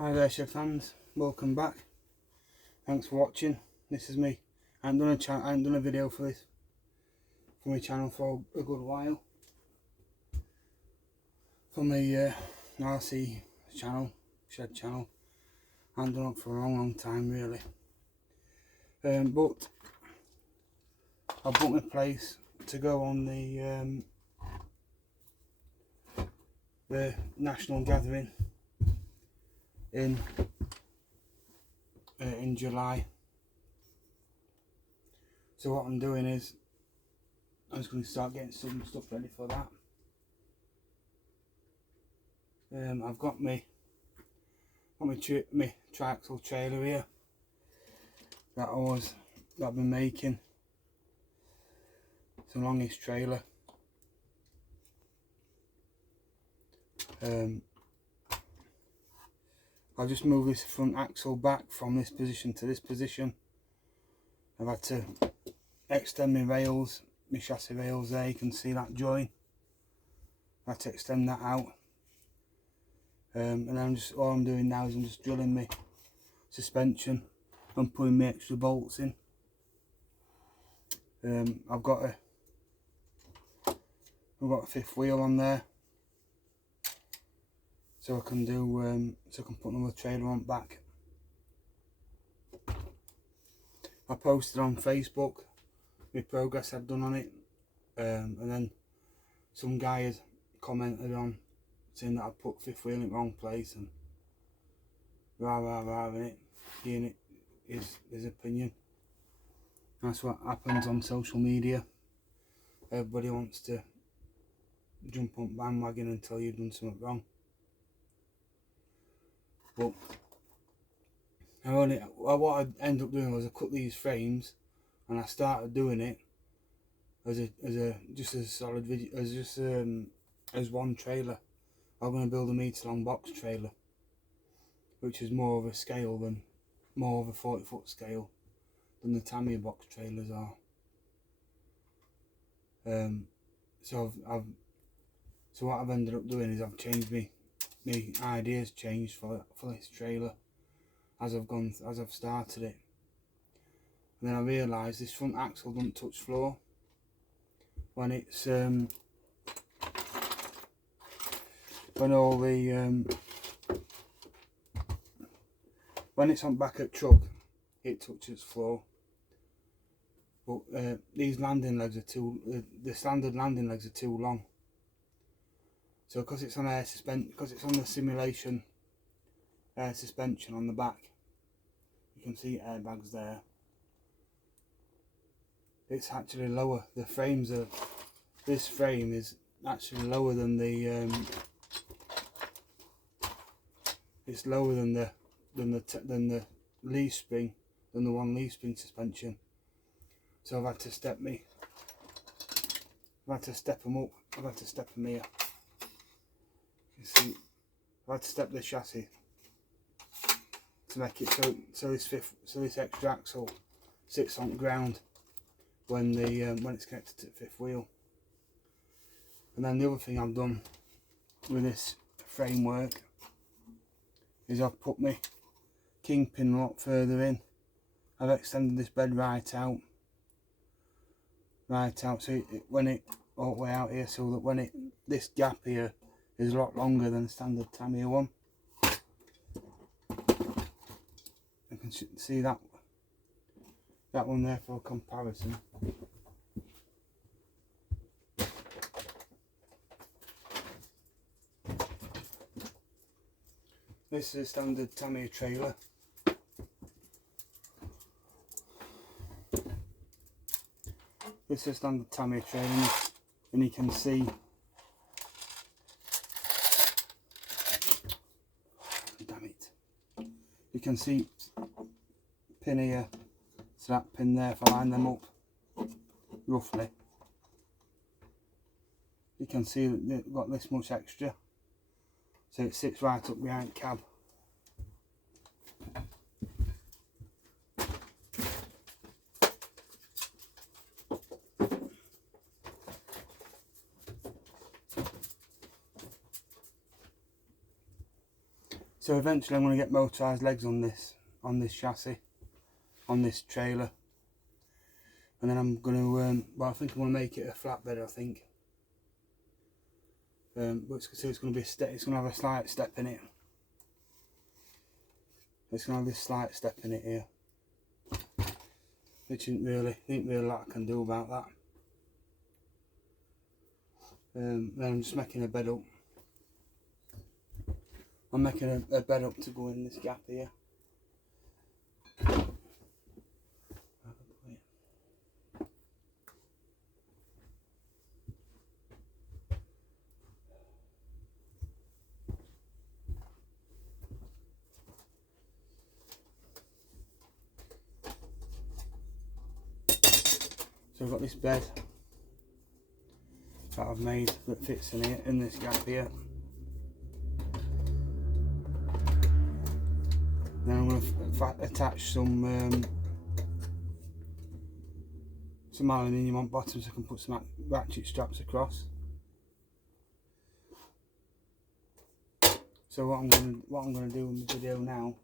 Hi there Shed fans, welcome back. Thanks for watching. This is me. I haven't done a video for my channel for a good while. For my RC channel, Shed channel. I haven't done it for a long time really. But I booked my place to go on the national gathering in July. So what I'm doing is I'm just going to start getting some stuff ready for that. I've got my triaxle trailer here that I've been making. It's a longish trailer. I'll just move this front axle back from this position to this position. I've had to extend my rails, my chassis rails there, you can see that join. I had to extend that out. And then all I'm doing now is I'm just drilling my suspension and putting my extra bolts in. I've got a fifth wheel on there, so I can put another trailer on back. I posted on Facebook my progress I've done on it, and then some guy had commented on saying that I put fifth wheel in the wrong place and rah in it, giving it his opinion. That's what happens on social media. Everybody wants to jump on bandwagon and tell you've done something wrong. But what I ended up doing was I cut these frames and I started doing it just as a solid video, as one trailer. I'm going to build a metre long box trailer, which is more of a 40-foot scale than the Tamiya box trailers are. So what I've ended up doing is I've changed my ideas changed for this trailer as I've started it. And then I realised this front axle doesn't touch floor when it's when it's on back at truck, it touches floor. But these landing legs are the standard landing legs are too long. So because it's on because it's on the simulation air suspension on the back, you can see airbags there. It's actually lower. This frame is actually lower than the it's lower than the leaf spring, than the one leaf spring suspension. So I've had to step them up. I've had to step them here. You see, I've had to step the chassis to make it so this extra axle sits on ground when it's connected to the fifth wheel. And then the other thing I've done with this framework is I've put my kingpin a lot further in. I've extended this bed right out, so when it all the way out here, so that this gap here is a lot longer than the standard Tamiya one. You can see that one there for comparison. This is a standard Tamiya trailer. This is a standard Tamiya trailer, and you can see you can see pin here, so that pin there, if I line them up roughly, you can see that they've got this much extra, so it sits right up behind cab. So eventually I'm going to get motorised legs on this chassis, on this trailer, and then I'm going to well, I think I'm going to make it a flatbed, I think. But it's going to be it's going to have a slight step in it. It's going to have this slight step in it here, which ain't really a lot I can do about that. Then I'm just making a bed up. I'm making a bed up to go in this gap here. So I've got this bed that I've made that fits in here, in this gap here. Then I'm going to attach some aluminium on bottom so I can put some ratchet straps across. So what I'm going to do in the video now,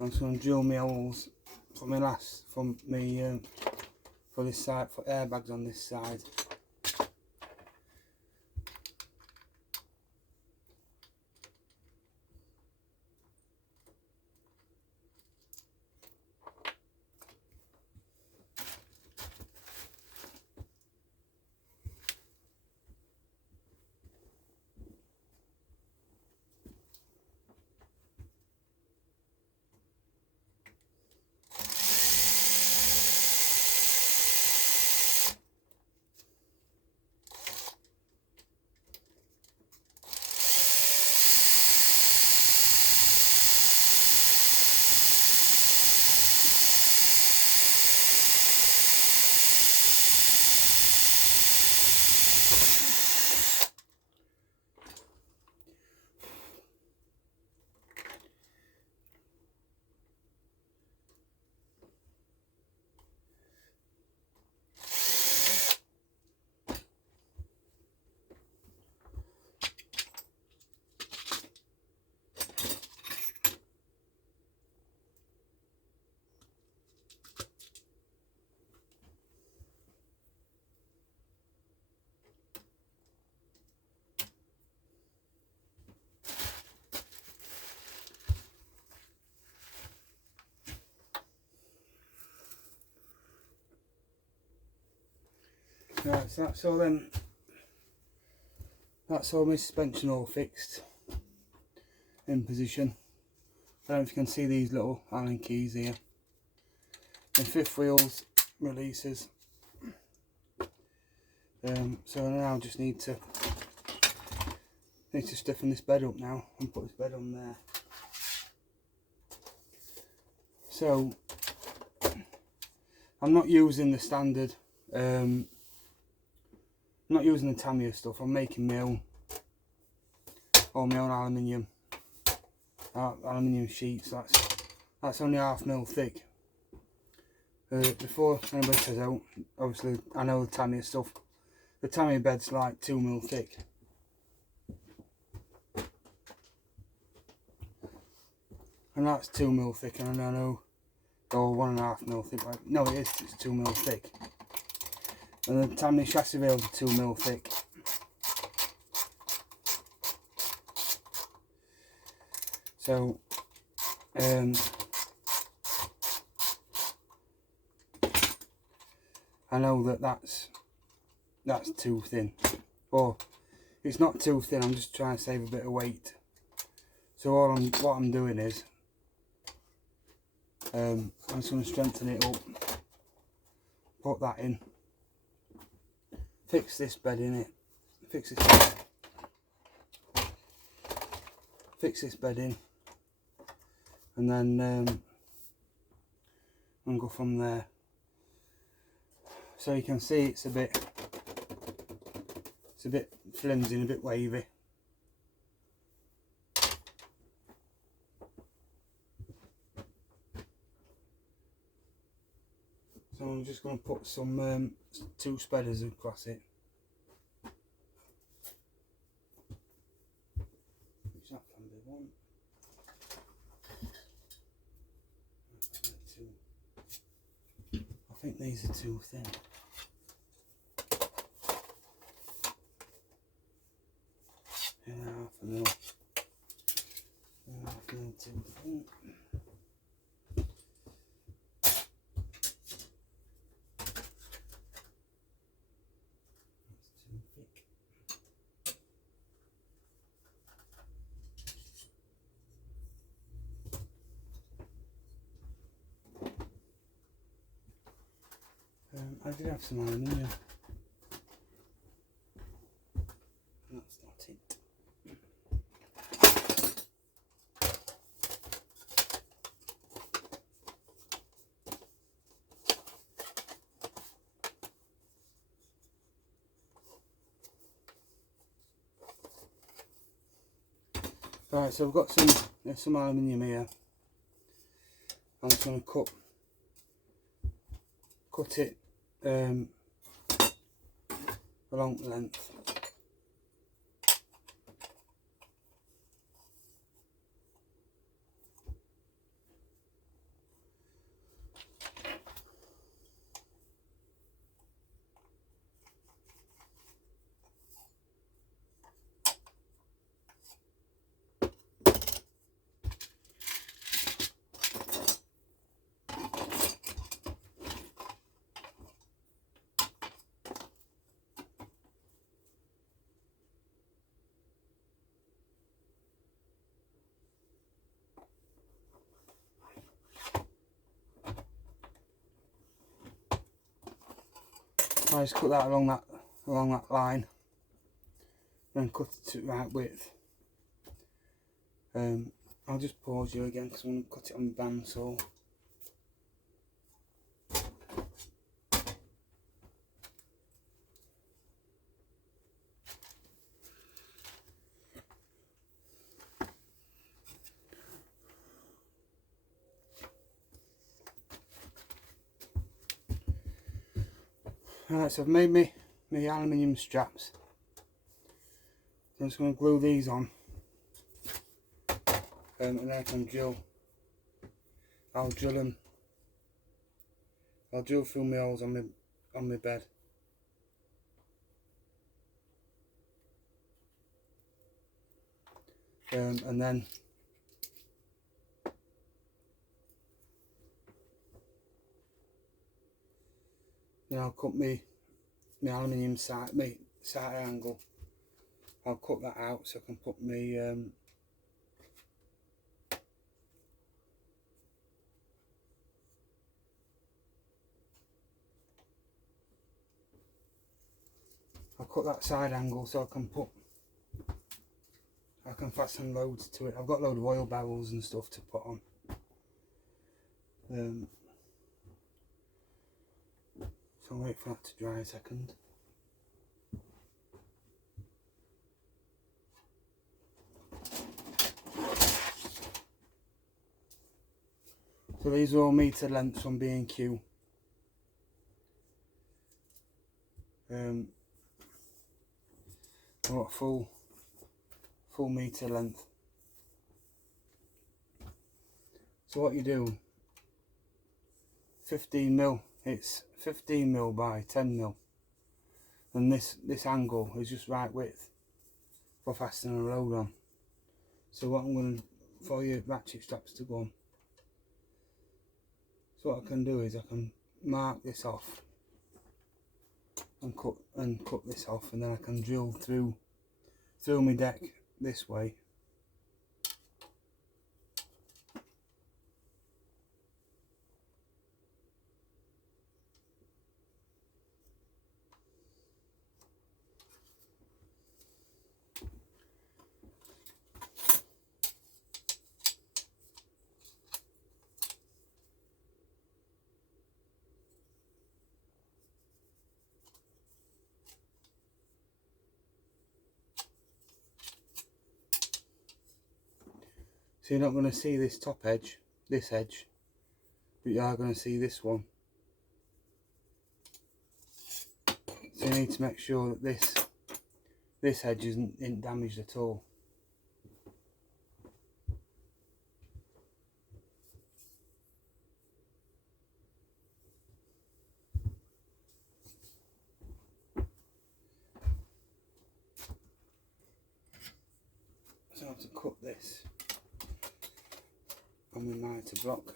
I'm just going to drill my holes for this side, for airbags on this side. Right, so that's all then. That's all my suspension all fixed in position. I don't know if you can see these little Allen keys here. And fifth wheels releases. So now I just need to stiffen this bed up now and put this bed on there. So I'm not using the standard. I'm not using the Tamiya stuff. I'm making my own, aluminium sheets. That's only 1/2 mil thick. Before anybody says out, obviously I know the Tamiya stuff. The Tamiya bed's like 2 mil thick. And that's 2 mil thick, and I know, or 1.5 mil thick. Like, no, it's 2 mil thick. And the Tamiya chassis rails are 2 mil thick. So, I know that's too thin. Or it's not too thin. I'm just trying to save a bit of weight. So what I'm doing is, I'm just going to strengthen it up. Put that in. Fix this bed in it. Fix this bed in, and then and go from there. So you can see it's a bit flimsy and a bit wavy. So So I'm just going to put some 2 spreaders across it. Which that can be 1. 2. I think these are too thin. 1/2 mil. 1/2 mil too thin. I did have some aluminium. That's not it. Right, so we've got some aluminium here. I'm just going to cut it along the length. I just cut that along that line, then cut it to right width. I'll just pause you again because I'm going to cut it on the bandsaw. Right, so I've made my aluminium straps. I'm just going to glue these on, and then I can drill. I'll drill them. I'll drill through my holes on my bed. And then I'll cut my aluminium side angle. I'll cut that out so I can put my I'll cut that side angle so I can fasten loads to it. I've got a load of oil barrels and stuff to put on. So I'll wait for that to dry a second. So these are all metre lengths from B&Q. I've got full metre length. So what you do, 15 mil, it's 15 mil by 10 mil, and this angle is just right width for fastening a load on. So what I'm going to, for your ratchet straps to go on, so what I can do is I can mark this off and cut this off, and then I can drill through my deck this way. So you're not going to see this top edge, this edge, but you are going to see this one. So you need to make sure that this edge isn't damaged at all. So I have to cut this on my miter block.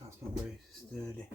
That's not very sturdy.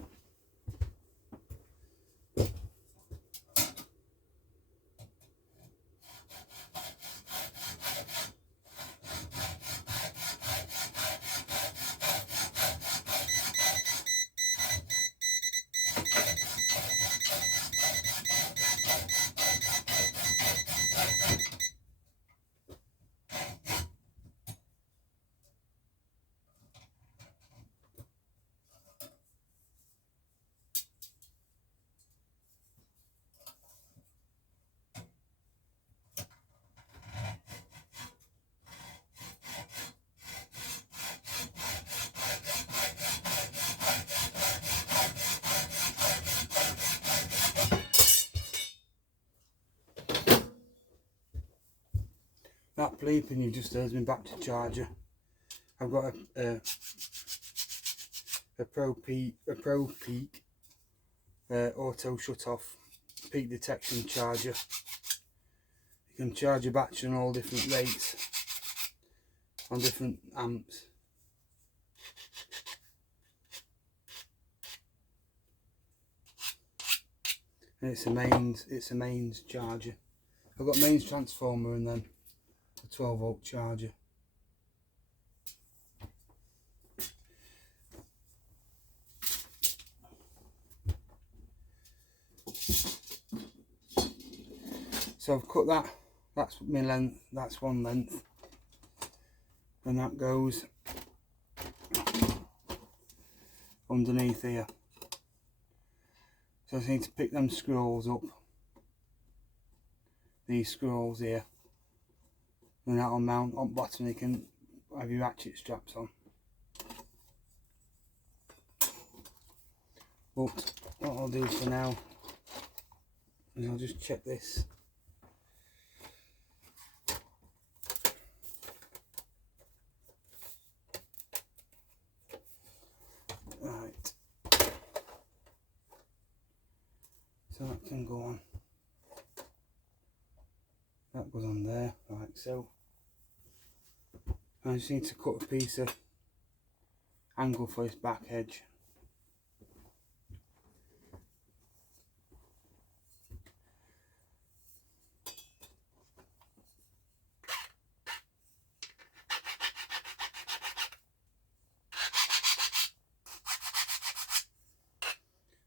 That bleeping you just heard me back to charger. I've got a Pro Peak auto shut off peak detection charger. You can charge your battery on all different rates, on different amps. And it's a mains charger. I've got mains transformer and then a 12-volt charger. So I've cut that. That's my length. That's one length, and that goes underneath here. So I just need to pick them screws up. These screws here, and that'll mount on bottom. You can have your ratchet straps on. But what I'll do for now is I'll just check this. Right. So that can go on. That goes on there, like so. I just need to cut a piece of angle for this back edge.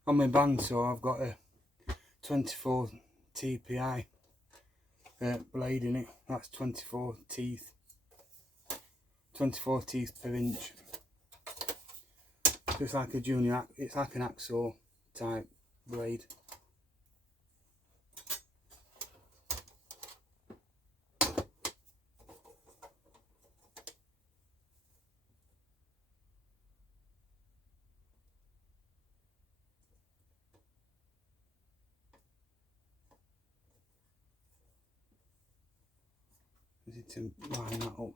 On my bandsaw I've got a 24 TPI blade in it. That's 24 teeth. 24 teeth per inch. Just like a junior, it's like an hacksaw type blade. I need to line that up.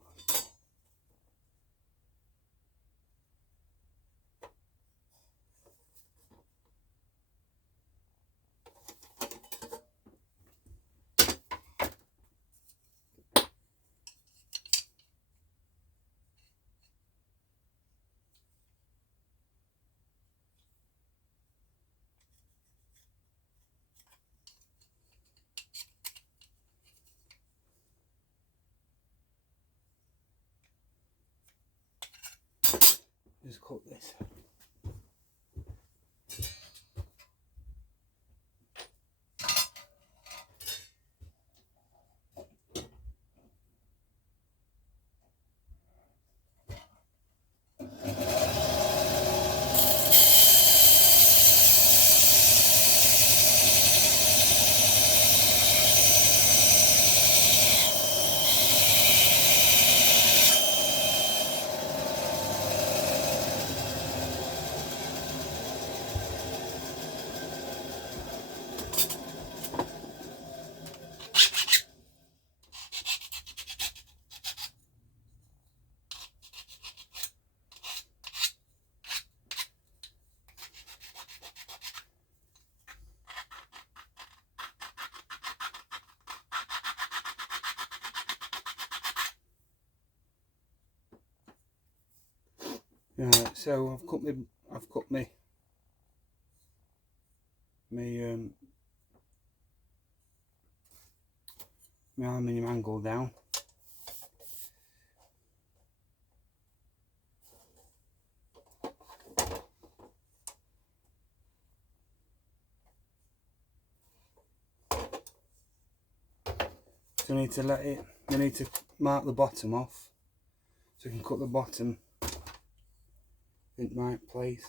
Just cut this. Right, so I've cut my aluminium angle down. So I need to mark the bottom off so I can cut the bottom in the right place.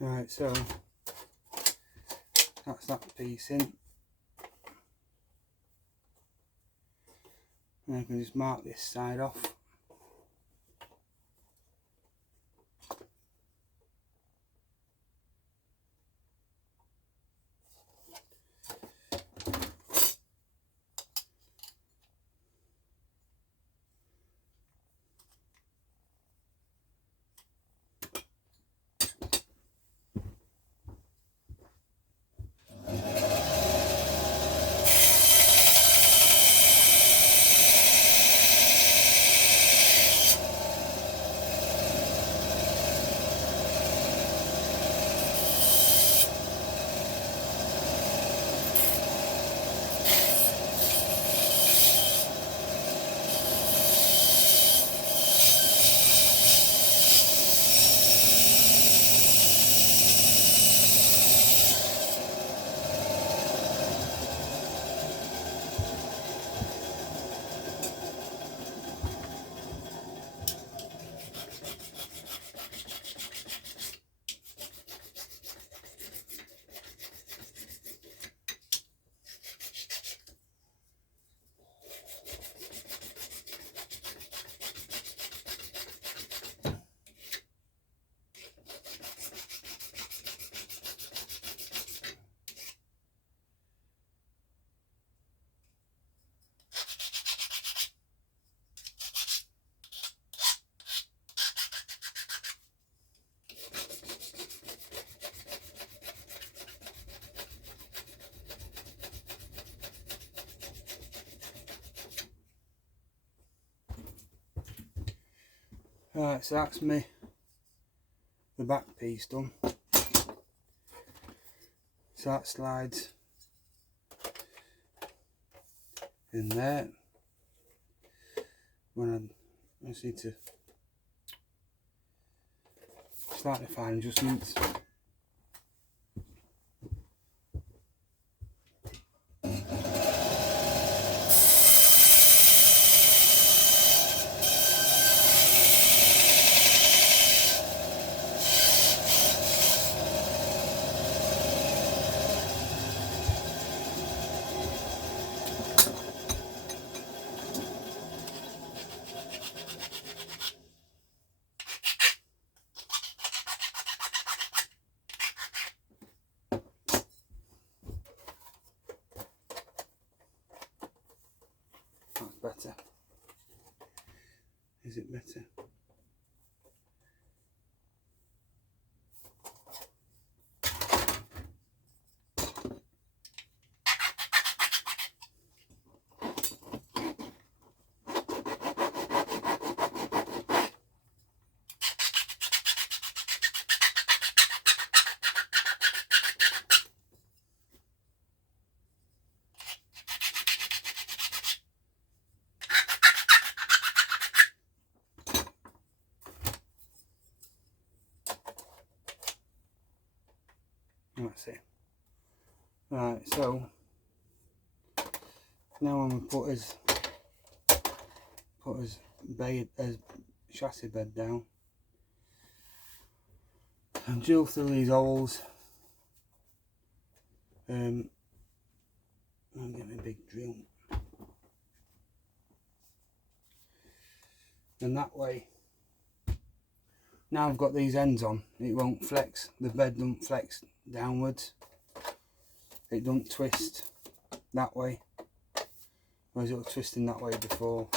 Right, so that's that piece in. And I can just mark this side off. Right, so that's the back piece done. So that slides in there. When I just need to slightly fine adjustments. That's better. Is it better? That's it. Right, so now I'm going to put his chassis bed down and drill through these holes. I'll get my big drill, and that way, now I've got these ends on, it won't flex, the bed doesn't flex downwards, it doesn't twist that way, whereas it was twisting that way before.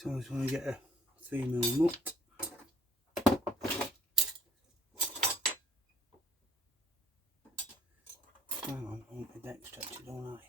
So I just want to get a 3mm nut. Hang on, I want my deck stretcher, don't I?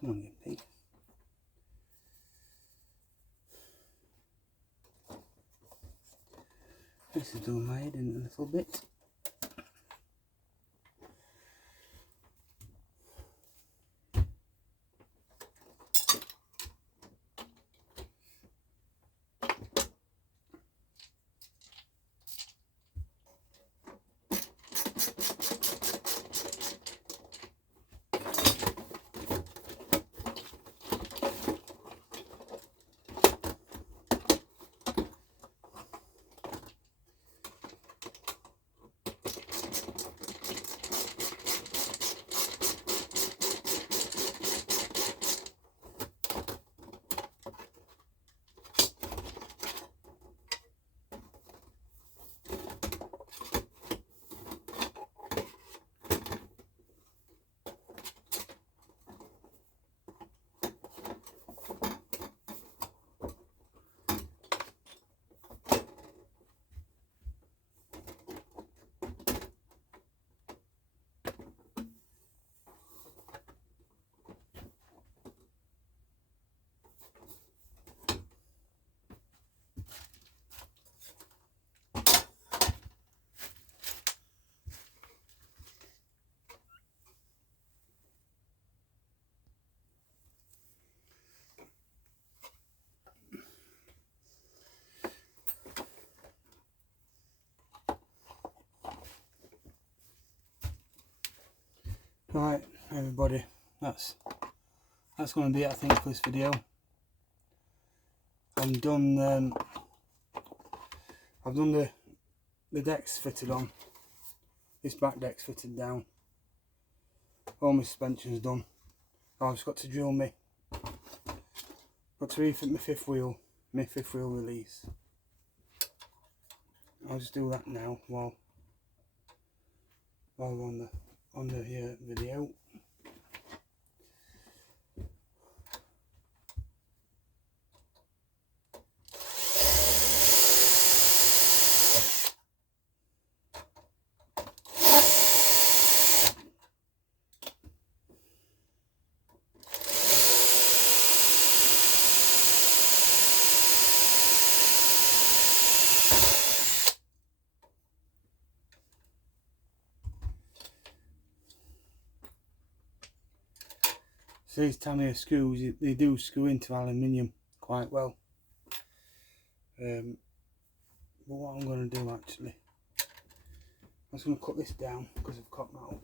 Come on, you pig. This is doing my head in a little bit. Right, everybody, that's going to be it, I think, for this video. I've done the deck's fitted on. This back deck's fitted down. All my suspension's done. I've just got to drill me. Got to refit my fifth wheel release. I'll just do that now while we're on the video. So these Tamiya screws, they do screw into aluminium quite well. But what I'm going to do actually, I'm just going to cut this down because I've cut that up.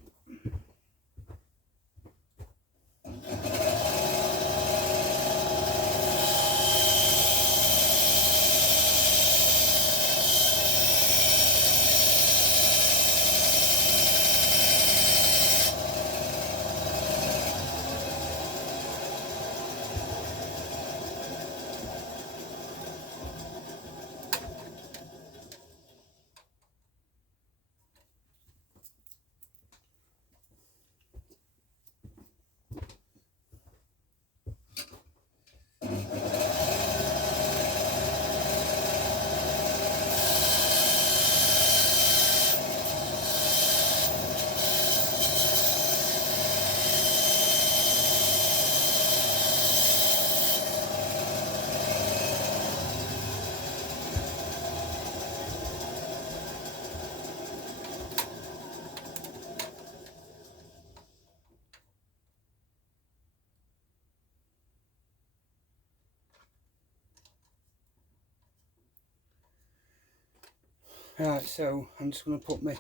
Right, so I'm just going to put my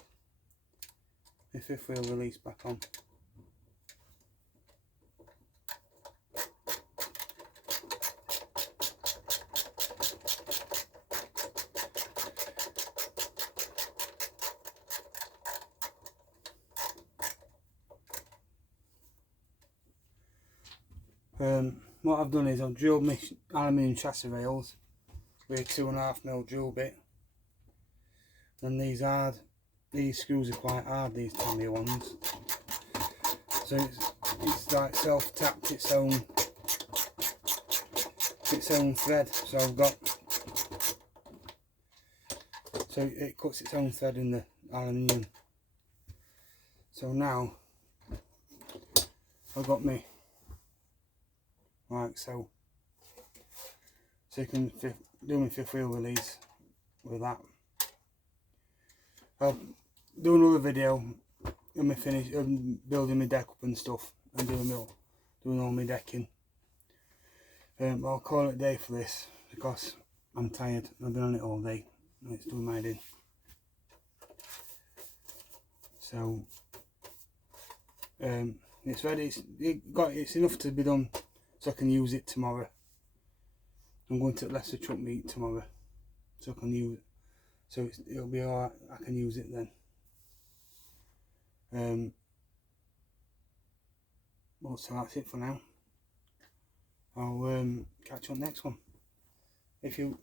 fifth wheel release back on. What I've done is I've drilled my aluminium chassis rails with a 2.5mm drill bit. And these screws are quite hard, these Tamiya ones. So it's like self-tapped its own thread. So it cuts its own thread in the aluminium. So now I've got me like so. So you can do my fifth wheel release with that. I'll do another video when I finish building my deck up and stuff and doing all my decking. I'll call it a day for this because I'm tired. I've been on it all day and it's doing my head in. So it's ready. It's enough to be done, so I can use it tomorrow. I'm going to Leicester Truck Meet tomorrow, so I can use it. So it'll be alright. I can use it then. Well, so that's it for now. I'll catch you on the next one. If you